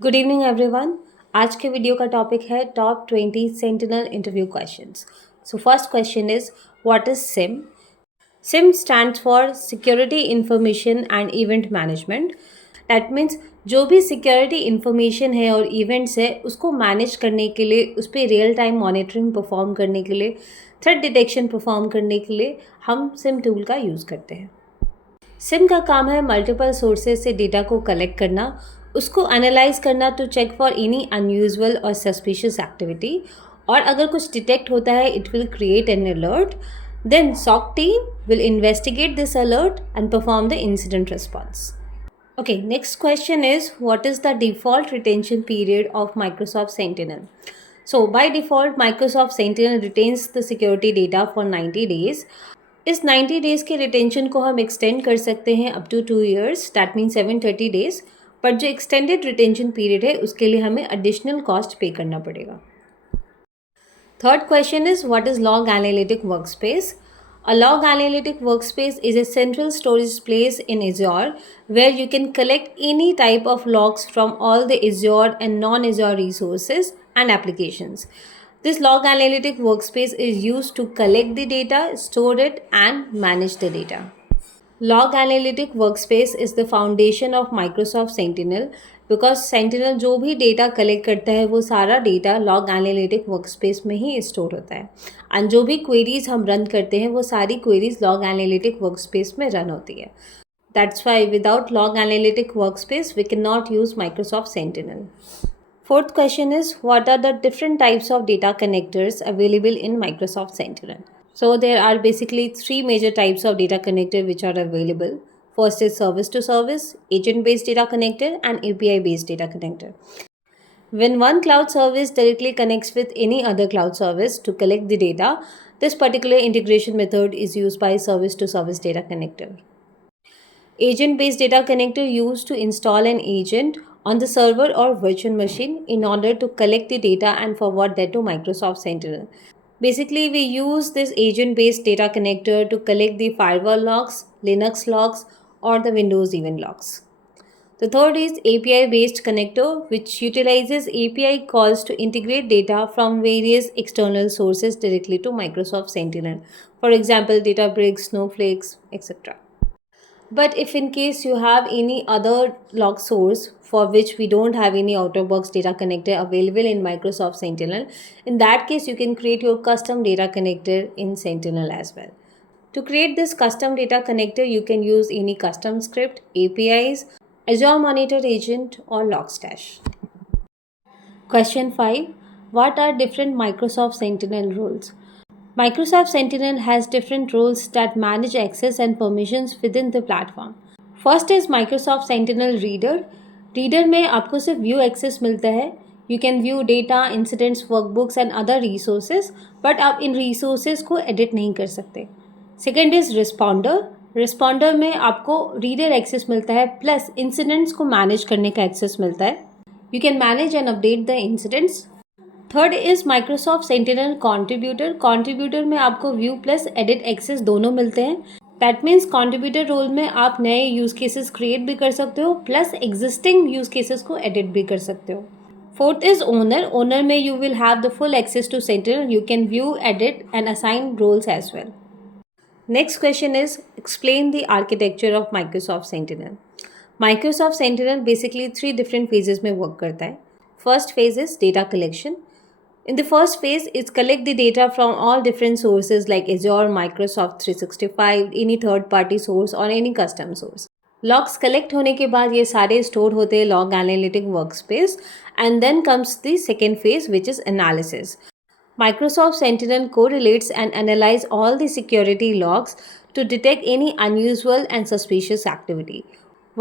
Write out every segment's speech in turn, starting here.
Good evening everyone. आज के video का टॉपिक है top 20 sentinel interview questions. So first question is what is SIM? SIM stands for security information and event management. That means जो भी security information है और events है उसको मैनेज करने के लिए, उस पर रियल टाइम मॉनिटरिंग परफॉर्म करने के लिए, थ्रेट डिटेक्शन परफॉर्म करने के लिए हम सिम टूल का यूज़ करते हैं। सिम का काम है मल्टीपल सोर्सेज से डेटा को कलेक्ट करना, उसको एनालाइज करना to check for any unusual और सस्पिशियस एक्टिविटी, और अगर कुछ डिटेक्ट होता है it will create an alert. Then SOC team will investigate this alert and perform the incident response. Okay, next question is what is the default retention period of Microsoft Sentinel? So by default Microsoft Sentinel retains the security data for 90 days. इस 90 days के retention को हम extend कर सकते हैं up to 2 years, that mean 730 days. But जो extended retention period है उसके लिए हमें एडिशनल कॉस्ट पे करना पड़ेगा। Third question is what is log analytic workspace? A log analytic workspace is a central storage place in Azure where you can collect any type of logs from all the Azure and non-Azure resources and applications. This log analytic workspace is used to collect the data, store it, and manage the data. Log Analytic Workspace is the foundation of Microsoft Sentinel because sentinel जो भी data collect करता है वो सारा data log analytic workspace में ही store होता है, and जो भी क्वेरीज हम रन करते हैं वो सारी क्वेरीज लॉग एनालिटिक वर्कस्पेस में रन होती है। That's why without log analytic workspace we can not use Microsoft Sentinel. Fourth question is what are the different types of data connectors available in Microsoft Sentinel? So there are basically three major types of data connector which are available. First is service to service, agent based data connector, and API based data connector. When one cloud service directly connects with any other cloud service to collect the data, this particular integration method is used by service to service data connector. Agent based data connector used to install an agent on the server or virtual machine in order to collect the data and forward that to Microsoft Sentinel. Basically, we use this agent-based data connector to collect the firewall logs, Linux logs, or the Windows event logs. The third is API-based connector, which utilizes API calls to integrate data from various external sources directly to Microsoft Sentinel. For example, Databricks, Snowflakes, etc. But if in case you have any other log source for which we don't have any out-of-box data connector available in Microsoft Sentinel, in that case you can create your custom data connector in Sentinel as well. To create this custom data connector, you can use any custom script, APIs, Azure Monitor Agent, or Logstash. Question 5. What are different Microsoft Sentinel roles? Microsoft Sentinel has different roles that manage access and permissions within the platform. First is Microsoft Sentinel Reader. Reader में आपको सिर्फ view access मिलता है. You can view data, incidents, workbooks and other resources, but आप इन resources को edit नहीं कर सकते. Second is Responder. Responder में आपको reader access मिलता है प्लस incidents को manage करने का access मिलता है. You can manage and update the incidents. Third is Microsoft sentinel contributor. Contributor में आपको व्यू प्लस एडिट एक्सेस दोनों मिलते हैं. दैट मीन्स कॉन्ट्रीब्यूटर रोल में आप नए यूज केसेस क्रिएट भी कर सकते हो प्लस एग्जिस्टिंग यूज केसेस को एडिट भी कर सकते हो. Fourth is owner. ओनर में you will have the full access to Sentinel. You can view, edit and assign roles as well. Next question is explain the architecture of Microsoft Sentinel. Microsoft Sentinel basically 3 different phases में work करता है. First phase is data collection. In the first phase, it's collect the data from all different sources like Azure, Microsoft 365, any third-party source or any custom source. Logs collect होने के बाद ये सारे store होते हैं log analytic workspace, and then comes the second phase which is analysis. Microsoft Sentinel correlates and analyze all the security logs to detect any unusual and suspicious activity.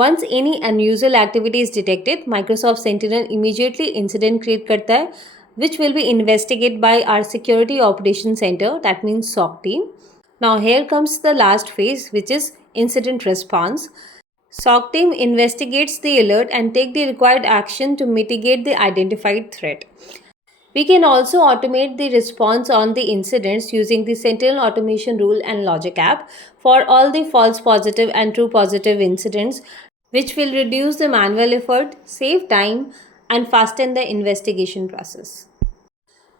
Once any unusual activity is detected, Microsoft Sentinel immediately incident create करता है, which will be investigated by our Security Operations Center, that means SOC team. Now here comes the last phase, which is incident response. SOC team investigates the alert and take the required action to mitigate the identified threat. We can also automate the response on the incidents using the Sentinel automation rule and logic app for all the false positive and true positive incidents, which will reduce the manual effort, save time, and fasten the investigation process.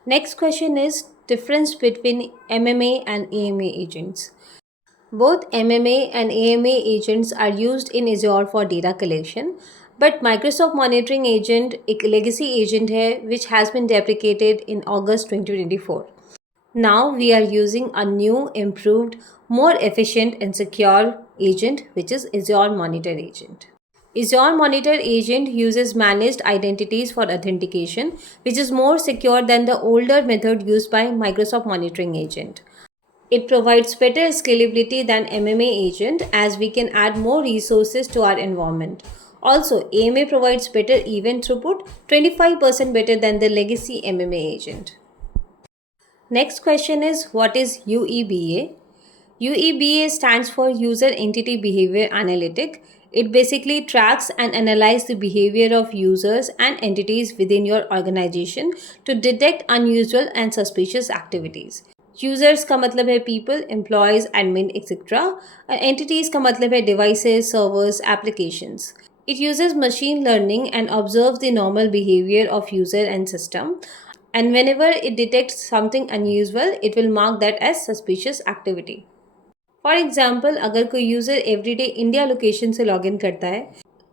Next question is difference between MMA and AMA agents. Both MMA and AMA agents are used in Azure for data collection, but Microsoft Monitoring Agent एक legacy agent है which has been deprecated in August 2024. Now we are using a new, improved, more efficient and secure agent which is Azure Monitor Agent. Azure Monitor Agent uses managed identities for authentication, which is more secure than the older method used by Microsoft Monitoring Agent. It provides better scalability than MMA agent as we can add more resources to our environment. Also, AMA provides better event throughput, 25% better than the legacy MMA agent. Next question is what is UEBA? UEBA stands for User Entity Behavior Analytic. It basically tracks and analyzes the behavior of users and entities within your organization to detect unusual and suspicious activities. Users का मतलब है people, employees, admin etcetera. Entities का मतलब है devices, servers, applications. It uses machine learning and observes the normal behavior of user and system. And whenever it detects something unusual, it will mark that as suspicious activity. For example, अगर कोई user everyday India location से login करता है,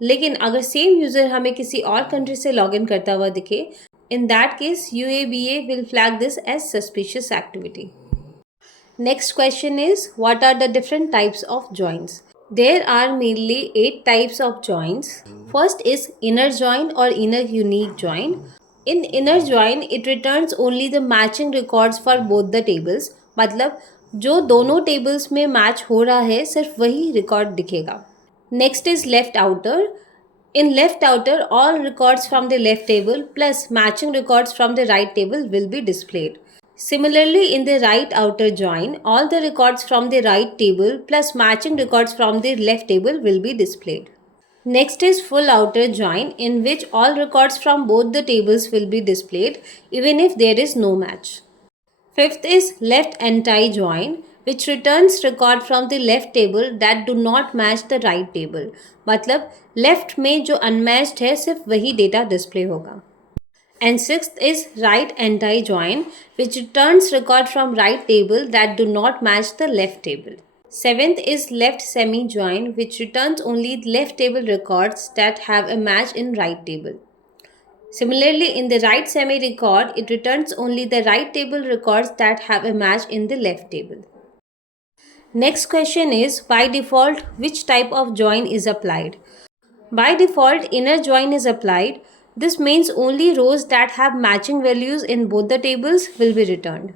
लेकिन अगर same user हमें किसी और कंट्री से लॉगिन करता हुआ दिखे, in that case, UABA will flag this as suspicious activity. Next question is, what are the different types of joins? There are mainly 8 types of joins. First is inner join or inner unique join. In inner join, it returns only the matching records for both the tables. मतलब जो दोनों tables में match हो रहा है सिर्फ वही record दिखेगा. Next is left outer. In left outer, all records from the left table plus matching records from the right table will be displayed. Similarly, in the right outer join, all the records from the right table plus matching records from the left table will be displayed. Next is full outer join, in which all records from both the tables will be displayed even if there is no match. Fifth is left anti-join, which returns record from the left table that do not match the right table. मतलब left में जो unmatched है सिर्फ वही data display होगा. And sixth is right anti-join, which returns record from right table that do not match the left table. Seventh is left semi-join, which returns only left table records that have a match in right table. Similarly, in the right semi-record, it returns only the right table records that have a match in the left table. Next question is, by default, which type of join is applied? By default, inner join is applied. This means only rows that have matching values in both the tables will be returned.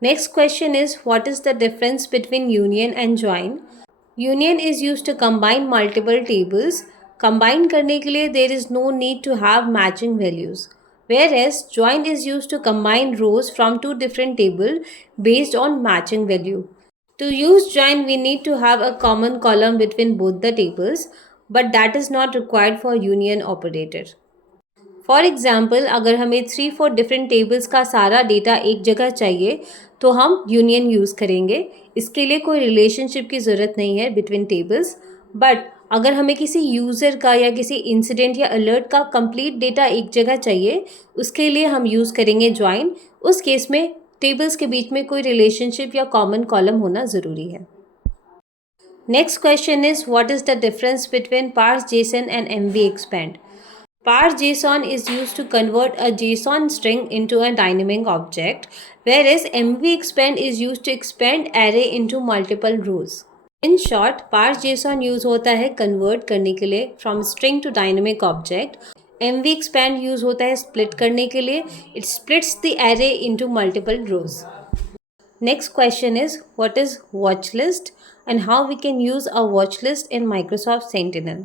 Next question is, what is the difference between union and join? Union is used to combine multiple tables. Combine करने के लिए there is no need to have matching values. Whereas join is used to combine rows from two different tables based on matching value. To use join, we need to have a common column between both the tables, but that is not required for union operator. For example, अगर हमें 3-4 different tables का सारा data एक जगह चाहिए तो हम union use करेंगे. इसके लिए कोई relationship की ज़रूरत नहीं है between tables. But अगर हमें किसी यूज़र का या किसी इंसिडेंट या अलर्ट का कंप्लीट डेटा एक जगह चाहिए, उसके लिए हम यूज़ करेंगे ज्वाइन. उस केस में टेबल्स के बीच में कोई रिलेशनशिप या कॉमन कॉलम होना ज़रूरी है. Next question is, what is the difference between parse JSON and MV expand? Parse JSON is used to convert a JSON string into a dynamic object, whereas MV expand is used to expand array into multiple rows. In short, parse JSON use होता है convert करने के लिए from string to dynamic object. MV expand use होता है split करने के लिए. It splits the array into multiple rows. Next question is, what is watch list and how we can use a watch list in Microsoft Sentinel.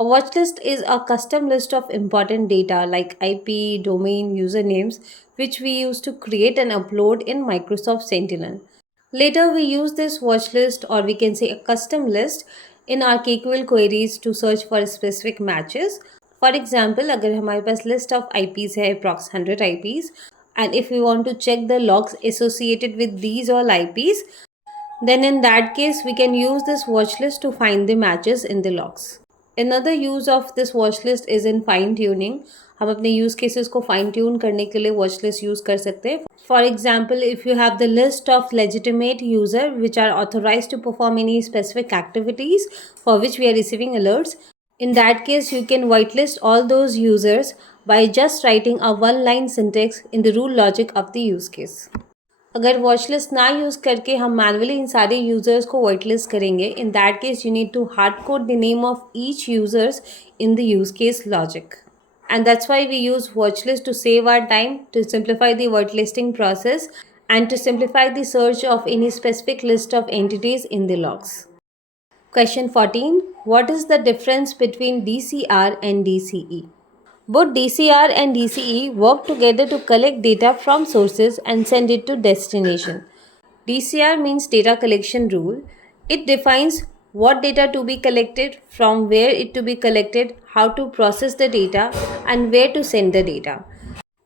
A watch list is a custom list of important data like IP, domain, usernames, which we use to create and upload in Microsoft Sentinel. Later, we use this watch list, or we can say a custom list, in our KQL queries to search for specific matches. For example, अगर हमारे पास list of IPs है, approx 100 IPs, and if we want to check the logs associated with these all IPs, then in that case, we can use this watch list to find the matches in the logs. Another use of this watch list is in fine tuning. हम अपने use cases को fine tune करने के लिए watch list use कर सकते हैं. For example, if you have the list of legitimate user which are authorized to perform any specific activities for which we are receiving alerts, in that case you can whitelist all those users by just writing a one-line syntax in the rule logic of the use case. अगर watch list ना use करके हम manually इन सारे users को white list करेंगे, in that case you need to hard code the name of each users in the use case logic. And that's why we use watch list to save our time, to simplify the whitelisting process, and to simplify the search of any specific list of entities in the logs. Question 14. What is the difference between DCR and DCE? Both DCR and DCE work together to collect data from sources and send it to destination. DCR means data collection rule. It defines what data to be collected, from where it to be collected, how to process the data, and where to send the data.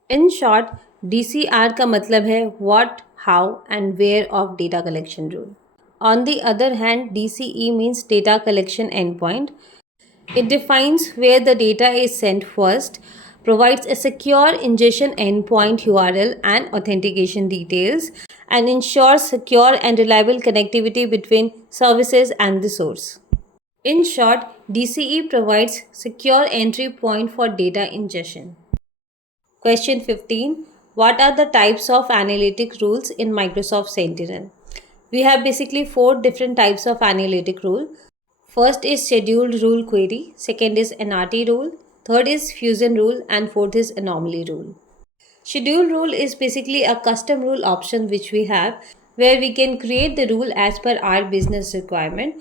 In short, DCR का मतलब है what, how, and where of data collection rule. On the other hand, DCE means data collection endpoint. It defines where the data is sent first, provides a secure ingestion endpoint URL and authentication details, and ensures secure and reliable connectivity between services and the source. In short, DCE provides secure entry point for data ingestion. Question 15. What are the types of analytic rules in Microsoft Sentinel? We have basically 4 different types of analytic rule. First is scheduled rule query, second is NRT rule, third is fusion rule, and fourth is anomaly rule. Schedule rule is basically a custom rule option which we have, where we can create the rule as per our business requirement.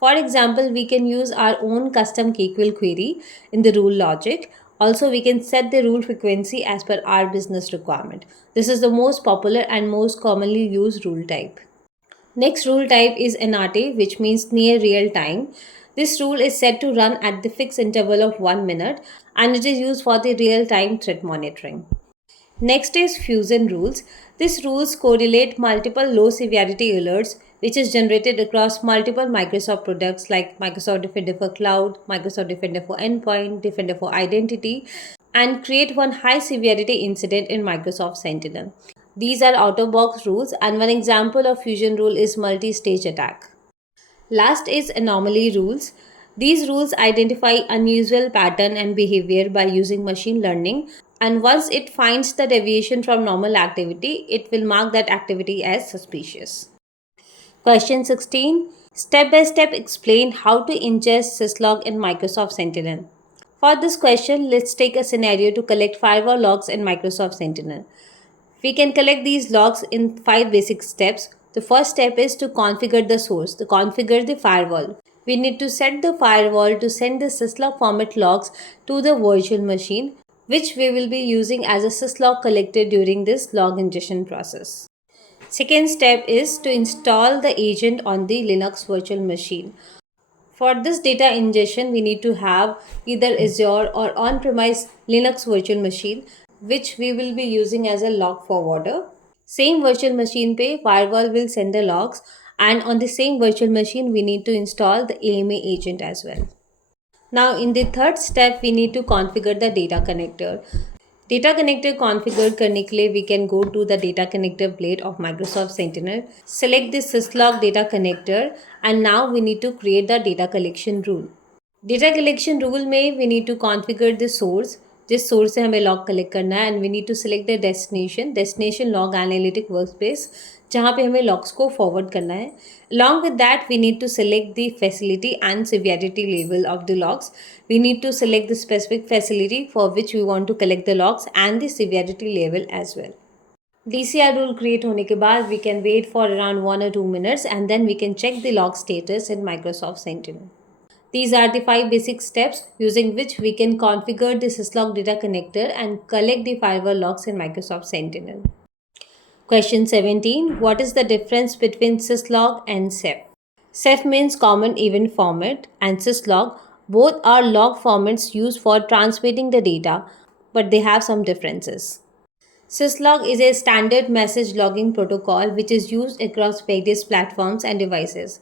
For example, we can use our own custom KQL query in the rule logic. Also, we can set the rule frequency as per our business requirement. This is the most popular and most commonly used rule type. Next rule type is NRT, which means near real time. This rule is set to run at the fixed interval of 1 minute and it is used for the real time threat monitoring. Next is fusion rules. These rules correlate multiple low severity alerts which is generated across multiple Microsoft products like Microsoft Defender for Cloud, Microsoft Defender for Endpoint, Defender for Identity, and create one high severity incident in Microsoft Sentinel. These are out-of-box rules, and one example of fusion rule is multi-stage attack. Last is anomaly rules. These rules identify unusual pattern and behavior by using machine learning, and once it finds the deviation from normal activity, it will mark that activity as suspicious. Question 16. Step by step explain how to ingest syslog in Microsoft Sentinel. For this question, let's take a scenario to collect firewall logs in Microsoft Sentinel. We can collect these logs in 5 basic steps. The first step is to configure the source, to configure the firewall. We need to set the firewall to send the syslog format logs to the virtual machine, which we will be using as a syslog collected during this log ingestion process. Second step is to install the agent on the Linux virtual machine. For this data ingestion, we need to have either Azure or on-premise Linux virtual machine, which we will be using as a log forwarder. Same virtual machine pe firewall will send the logs, and on the same virtual machine we need to install the AMA agent as well. Now in the third step we need to configure the data connector. Data connector configure करने के लिए we can go to the data connector blade of Microsoft Sentinel, select the syslog data connector, and now we need to create the data collection rule. Data collection rule में we need to configure the source, जिस source से हमें log collect करना है, and we need to select the destination log analytic workspace जहाँ पे हमें logs को फॉरवर्ड करना है. Along with that, we need to select the facility and severity level of the logs. We need to select the specific facility for which we want to collect the logs and the severity level as well. DCR rule create होने के बाद we can wait for around 1 or 2 minutes and then we can check the log status in Microsoft Sentinel. These are the 5 basic steps using which we can configure the syslog data connector and collect the firewall logs in Microsoft Sentinel. Question 17. What is the difference between syslog and Ceph? Ceph means common event format, and syslog, both are log formats used for transmitting the data, but they have some differences. Syslog is a standard message logging protocol which is used across various platforms and devices.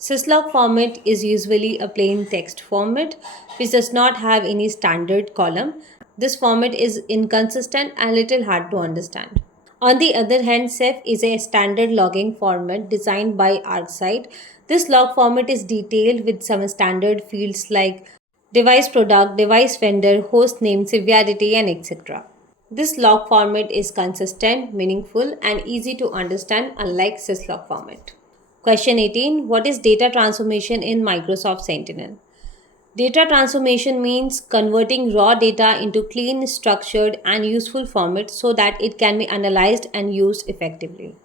Syslog format is usually a plain text format which does not have any standard column. This format is inconsistent and little hard to understand. On the other hand, Ceph is a standard logging format designed by ArcSight. This log format is detailed with some standard fields like device product, device vendor, host name, severity, and etc. This log format is consistent, meaningful, and easy to understand, unlike syslog format. Question 18. What is data transformation in Microsoft Sentinel? Data transformation means converting raw data into clean, structured, and useful format so that it can be analyzed and used effectively.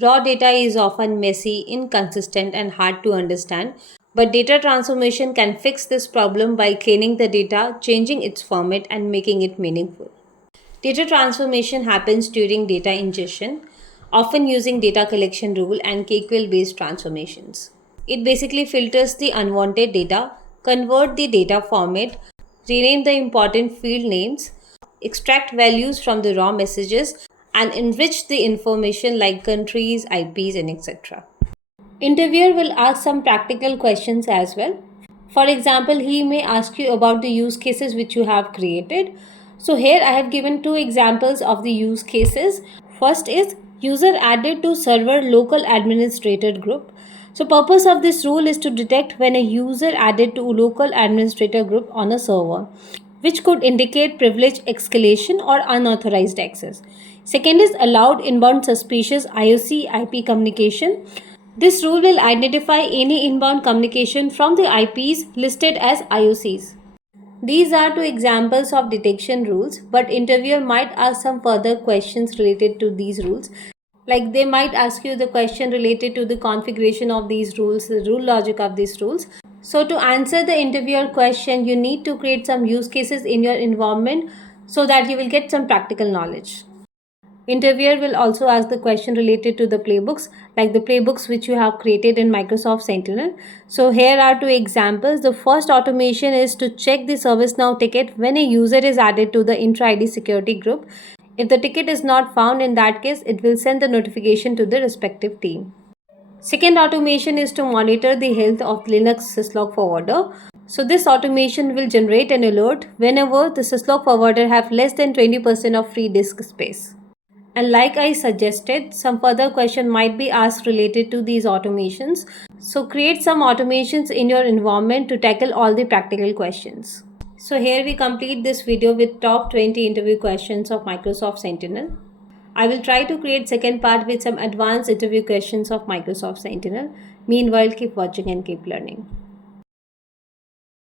Raw data is often messy, inconsistent, and hard to understand, but data transformation can fix this problem by cleaning the data, changing its format, and making it meaningful. Data transformation happens during data ingestion, often using data collection rule and KQL based transformations. It basically filters the unwanted data, convert the data format, rename the important field names, extract values from the raw messages, and enrich the information like countries, IPs, and etc. Interviewer will ask some practical questions as well. For example, he may ask you about the use cases which you have created. So here I have given two examples of the use cases. First is user added to server local administrator group. So purpose of this rule is to detect when a user added to local administrator group on a server, which could indicate privilege escalation or unauthorized access. Second is allowed inbound suspicious IOC IP communication. This rule will identify any inbound communication from the IPs listed as IOCs. These are two examples of detection rules, but interviewer might ask some further questions related to these rules. Like they might ask you the question related to the configuration of these rules, the rule logic of these rules. So to answer the interviewer question, you need to create some use cases in your environment so that you will get some practical knowledge. Interviewer will also ask the question related to the playbooks, like the playbooks which you have created in Microsoft Sentinel. So here are two examples. The first automation is to check the ServiceNow ticket when a user is added to the intra-ID security group. If the ticket is not found, in that case, it will send the notification to the respective team. Second automation is to monitor the health of Linux syslog forwarder. So this automation will generate an alert whenever the syslog forwarder have less than 20% of free disk space. And like I suggested, some further question might be asked related to these automations. So create some automations in your environment to tackle all the practical questions. So here we complete this video with top 20 interview questions of Microsoft Sentinel. I will try to create second part with some advanced interview questions of Microsoft Sentinel. Meanwhile, keep watching and keep learning.